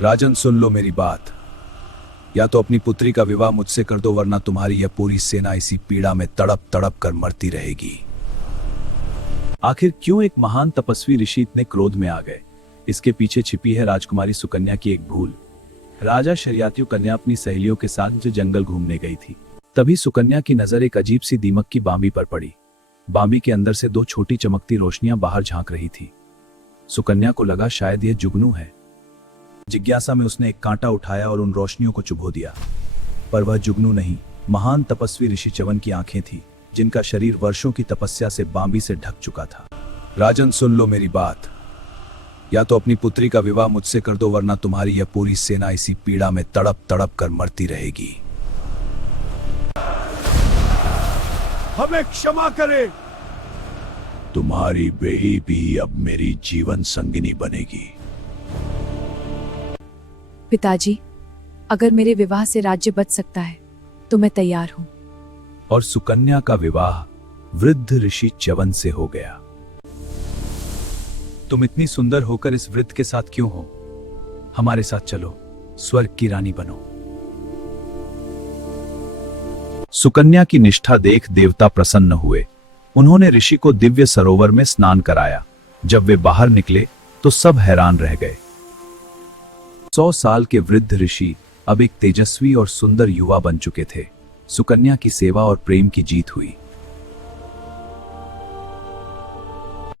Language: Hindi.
राजन, सुन लो मेरी बात। या तो अपनी पुत्री का विवाह मुझसे कर दो, वरना तुम्हारी यह पूरी सेना इसी पीड़ा में तड़प तड़प कर मरती रहेगी। आखिर क्यों एक महान तपस्वी ऋषि इतने क्रोध में आ गए? इसके पीछे छिपी है राजकुमारी सुकन्या की एक भूल। राजा शर्यात्यु कन्या अपनी सहेलियों के साथ जो जंगल घूमने गई थी, तभी सुकन्या की नजर एक अजीब सी दीमक की बांबी पर पड़ी। बांबी के अंदर से दो छोटी चमकती रोशनियां बाहर झांक रही थी। सुकन्या को लगा शायद यह जुगनू है। जिज्ञासा में उसने एक कांटा उठाया और उन रोशनियों को चुभो दिया, पर वह जुगनू नहीं, महान तपस्वी ऋषि च्यवन की आंखें थी, जिनका शरीर वर्षों की तपस्या से बांबी से ढक चुका था। राजन, सुन लो मेरी बात। या तो अपनी पुत्री का विवाह मुझसे कर दो, वरना तुम्हारी यह पूरी सेना इसी पीड़ा में तड़प तड़प कर मरती रहेगी। हमें क्षमा करें। तुम्हारी बेटी भी अब मेरी जीवन संगिनी बनेगी। पिताजी, अगर मेरे विवाह से राज्य बच सकता है तो मैं तैयार हूं। और सुकन्या का विवाह वृद्ध ऋषि च्यवन से हो गया। तुम इतनी सुंदर होकर इस वृद्ध के साथ क्यों हो? हमारे साथ चलो, स्वर्ग की रानी बनो। सुकन्या की निष्ठा देख देवता प्रसन्न हुए। उन्होंने ऋषि को दिव्य सरोवर में स्नान कराया। जब वे बाहर निकले तो सब हैरान रह गए। 100 साल के वृद्ध ऋषि अब एक तेजस्वी और सुंदर युवा बन चुके थे। सुकन्या की सेवा और प्रेम की जीत हुई।